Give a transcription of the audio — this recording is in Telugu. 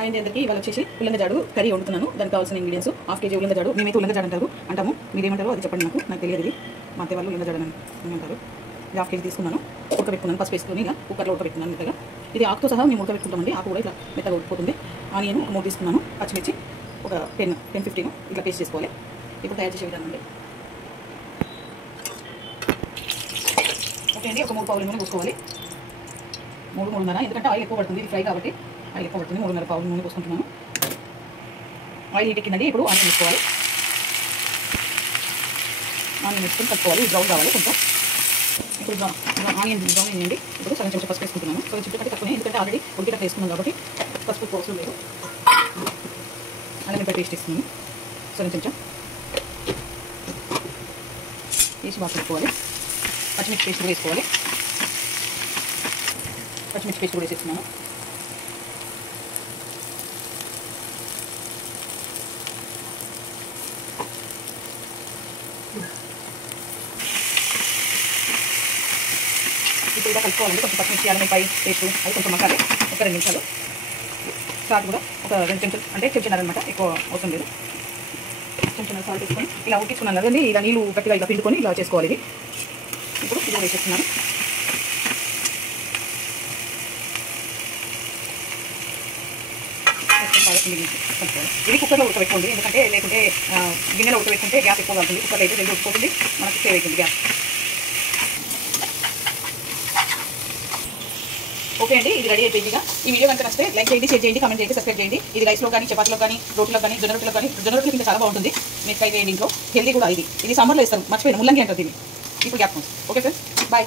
హాయ్ అండి అందరికీ. ఇవాళ వచ్చేసి ఉల్లంగ జాడు కర్రీ వండుతున్నాను. దానికి కావాల్సిన ఇంగ్రీడియంట్స్ హాఫ్ కేజీ ఉల్లంగ జాడు. మేమైతే ఉల్లంగ జాడు అంటాము. మీరేమంటారో అది చెప్పండి. నాకు తెలియదు. ఇది మా అత్తయ్య వాళ్ళు ఉల్లంగ జాడు అని ఏమంటారు. ఇది హాఫ్ కేజీ తీసుకున్నాను. ఉడకబెట్టుకున్నాను. పసుపు వేసుకుని ఇలా కుక్కర్లో ఉడకబెట్టుకున్నాను మెత్తగా. ఇది ఆకుతో సహా మేము ఉడకబెట్టుకుంటామండి. ఆకు కూడా ఇట్లా మెత్తగా ఉడికిపోతుంది. ఆనియన్ ఒక 3 తీసుకున్నాను. పచ్చిమిర్చి ఒక 10-15 ఇట్లా పేస్ట్ చేసుకోవాలి. ఇప్పుడు తయారు చేసే విధానం అండి. ఓకే అండి, ఒక 3 పావులు నూనె పోసుకోవాలి. 3-3.5, ఎందుకంటే ఆయిల్ ఎక్కువ పడుతుంది. ఇది ఫ్రై కాబట్టి ఆయిల్ ఎక్కువ పడుతుంది. 3.5 పావులు నూనె పోసుకుంటున్నాను. Oil heat ఎక్కిందండి. ఇప్పుడు ఆనియన్ వేసుకోవాలి. ఆనియన్ వేసుకొని కలుపుకోవాలి. బ్రౌన్ కావాలి కొంచెం. ఇప్పుడు ఆనియన్ బ్రౌన్ అయ్యింది. ఇప్పుడు సగం చెంచా పసుపు వేసుకుంటున్నాను. సగం చెంచా కంటే తక్కువనే, ఎందుకంటే ఆల్రెడీ ఉడికేటప్పుడు వేసుకున్నాను కాబట్టి పసుపు అవసరం లేదు. అల్లం పేస్ట్ వేస్తున్నాను సగం చెంచా వేసి బాగా కలుపుకోవాలి. పచ్చిమిర్చి పేస్ట్ కూడా వేసుకోవాలి. పచ్చిమిర్చి పేస్ట్ కూడా వేసేస్తున్నాను. ఇప్పుడు ఇలా కలుపుకోవాలండి. కొంచెం పచ్చిమిర్చి అల్లంపాయ పేస్ట్ అది కొంచెం మసాలా ఒక 2 నిమిషాలు. సాల్ట్ కూడా ఒక 2 చెంచాలు, అంటే చెంచానమాట, ఎక్కువ అవసరం లేదు. చెంచాన సాల్ట్ వేసుకొని ఇలా ఉడికించుకున్నాను కదండి. ఇలా నీళ్ళు గట్టిగా ఇలా పిండుకొని ఇలా చేసుకోవాలి. ఇది ఇప్పుడు ఇది వేసేస్తున్నాను. ఇది కుక్కర్లో ఉడకబెట్టుకోండి, ఎందుకంటే లేకుంటే గిన్నెలో ఉడకబెట్టుకుంటే గ్యాస్ ఎక్కువగా ఉంటుంది. కుక్కర్లో అయితే జల్ది ఉడికిపోతుంది, మనకు సేవ్ అవుతుంది గ్యాస్. ఓకే అండి, ఇది రెడీ అయిపోయిందిగా. ఈ వీడియో కనుక నచ్చితే లైక్ చేయండి, షేర్ చేయండి, కామెంట్ చేయండి, సబ్స్క్రైబ్ చేయండి. ఇది రైస్లో కానీ, చపాతీలో కానీ, రోటీలో కానీ, జొన్న రొట్టెల కింద చాలా బాగుంటుంది. మీరు ట్రై చేయండి ఇంట్లో. హెల్దీ కూడా. ఇది సమ్మర్లో ఇస్తారు. మర్చిపోయిన ముల్లంగి అంటారు దీన్ని. ఇప్పుడు గ్యాప్. Okay friends, bye.